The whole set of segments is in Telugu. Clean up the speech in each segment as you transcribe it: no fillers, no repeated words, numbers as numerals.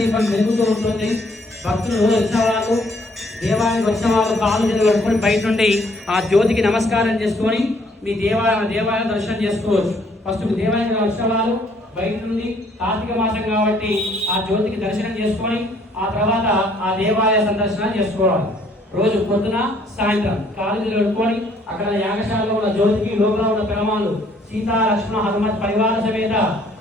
దీపం వెలుగుతూ ఉంటుంది. భక్తులు వచ్చిన వాళ్ళు, దేవాలయానికి వచ్చిన వాళ్ళు కాలు చేతులు కట్టుకొని బయట నుండి ఆ జ్యోతికి నమస్కారం చేసుకొని మీ దేవాలయ దర్శనం చేసుకోవచ్చు. ఫస్ట్ దేవాలయానికి వచ్చిన వాళ్ళు బయట నుండి కార్తీక మాసం కాబట్టి ఆ జ్యోతికి దర్శనం చేసుకొని ఆ తర్వాత ఆ దేవాలయ సందర్శన చేసుకోవాలి. రోజు పొద్దున సాయంత్రం కాలేజీలు పెట్టుకొని అక్కడ యాగశాలలో ఉన్న జ్యోతికి లోపల ఉన్న పెరమాలు సీతా లక్ష్మణ హనుమత్ పరివార సమేత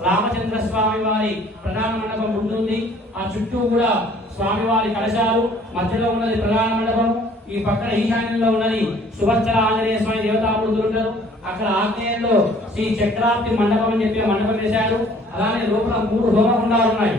రామచంద్ర స్వామి వారి ప్రధాన మండపం ఉంటుంది. ఆ చుట్టూ కూడా స్వామివారి కలశాలు, మధ్యలో ఉన్నది ప్రధాన మండపం, ఈ పక్కన ఈశాన్యంలో ఉన్నది సుభద్ర ఆంజనేయ స్వామి దేవతామూర్తులు ఉంటారు. అక్కడ ఆగ్నేయంలో శ్రీ చక్రాప్తి మండపం అని చెప్పి మండపం వేశారు. అలానే లోపల 3 హోమగుండాలు ఉన్నాయి.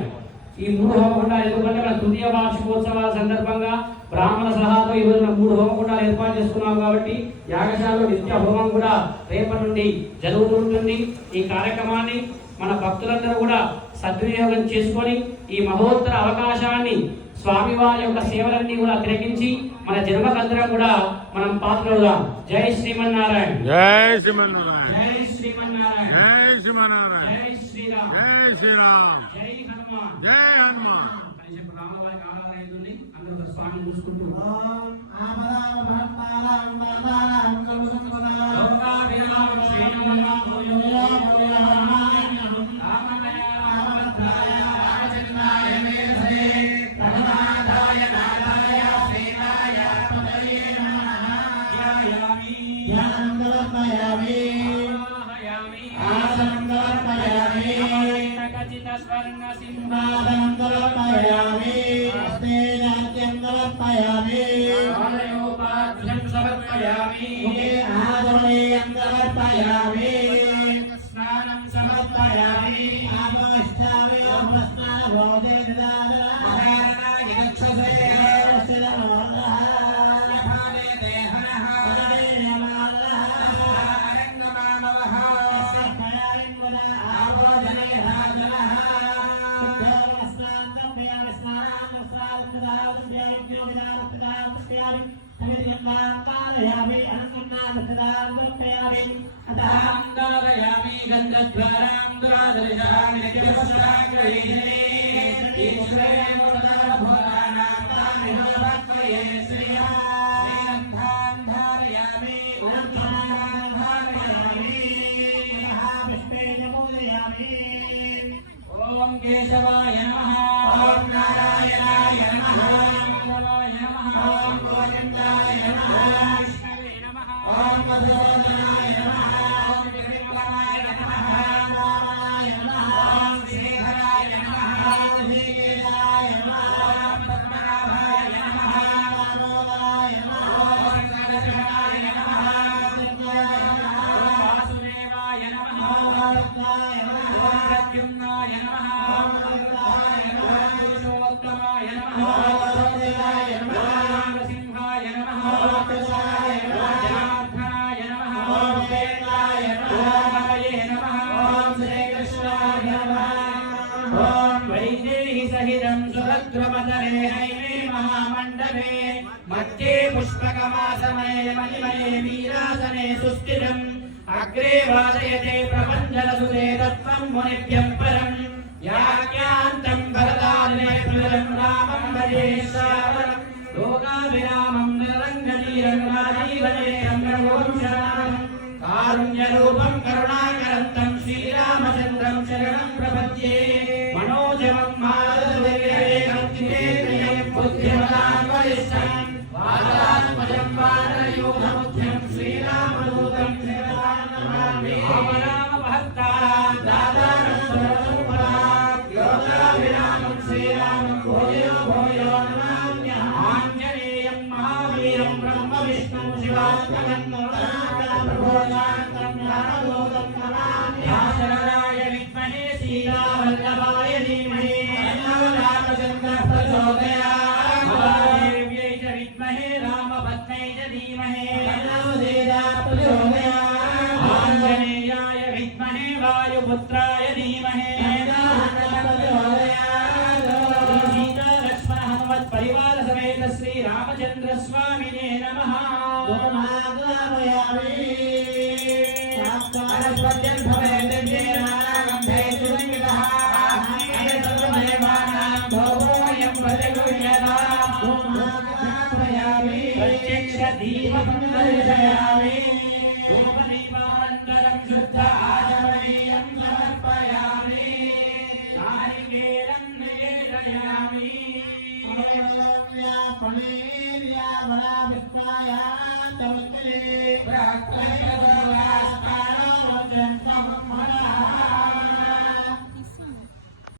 ఈ 3 హోమగుండాలు ఎందుకంటే మన తృతీయ వార్షికోత్సవాల సందర్భంగా బ్రాహ్మణ సలహాతో ఈ రోజున 3 హోమగుండాలు ఏర్పాటు చేసుకున్నాం కాబట్టి యాగశాలలో నిత్య హోమం కూడా రేపటి నుండి జరుగుతుంటుంది. ఈ కార్యక్రమాన్ని మన భక్తులందరూ కూడా సద్వినియోగం చేసుకొని ఈ మహోత్తర అవకాశాన్ని స్వామివారి యొక్క సేవలన్నీ కూడా తిలకించి మన జన్మకందరం కూడా మనం పాత్రలుదాం. జై శ్రీమన్నారాయణ, జై శ్రీమన్నారాయణ, జై శ్రీమన్నారాయణ, జై శ్రీమన్నారాయణ, జై శ్రీరామ్, జై శ్రీరామ్, జై హనుమాన్, జై హనుమాన్. రామవారికి ఆరాధన అవుతుంది. అందరూ స్వామిని చూసుకుంటూ స్నానం సమర్పయామి ఓం కేశవాయ నమః, ఓం నారాయణాయ నమః, ఓం శివాయ నమః, ఓం గోవిందాయ నమః, విష్ణవే నమః, ఓం మధుసూదనాయ నమః, ఓం త్రివిక్రమాయ నమః, రామాయ నమః, ఓం శేఖరాయ నమః, ఓం శ్రీకేశాయ నమః, ఓం పద్మనాభాయ నమః, రామోదరాయ నమః, ఓం గణేశాయ నమః, వాసుదేవాయ నమః, ఓం రత్నాయ నమః, ఓం ప్రద్యుమ్నాయ నమః, ఓం రుద్రాయ నమః, పురుషోత్తమాయ నమః, ఓం దేవాయ నమః, ఓం నరసింహాయ నమః, ఓం కృష్ణాయ నమః, జనార్దనాయ నమః, ఓం వేదాయ నమః, ఓం హరయే నమః, ఓం శ్రీకృష్ణాయ నమః, ఓం వైదేహి సహితం సుభద్రపదరే హైమే మహామండపే మధ్యే పుష్పకమాసమయ మణిమయే వీరాసనే సుస్థిరం అగ్రే వాదయతే ప్రపంచరసుదే తత్వం మునిభ్యం పరం యాజ్ఞాంతం భరతాదినేత్రం రామం భజే శ్రావణం లోకాభిరామం నిరంగతీరం రాజీవనేయం రఘువంశనాథం కారుణ్యరూపం కరుణాకరంతం శ్రీరామచంద్రం శరణం ప్రపద్యే మనోజవం మారుతవేగం జితేంద్రియం బుద్ధిమతాం వరిష్టం వాతాత్మజం వానరయూథముఖ్యం శ్రీరామదూతం శ్రీరామం భూయో భూయో ఆంజనేయం మహావీరం బ్రహ్మ విష్ణు శివాత్మకన్మూలనాయ విద్మహే సీతావల్లభాయ ధీమహి రామచంద్రః ప్రచోదయాత్ విద్మహే రామపత్న్యై చ ధీమహి ఆంజనేయాయ విద్మహే వాయుపుత్రాయ ధీమహి సీతా లక్ష్మణ హనుమత్ పరివార సమేత శ్రీ రామచంద్ర స్వామినే నమః. భవే प्रत्यक्ष दीपं दर्शयामि धूपदीपानन्तरं शुद्ध आचमनीयं समर्पयामि नारिकेलं निवेदयामि पणेर्या वना विष्णाया तमस्ते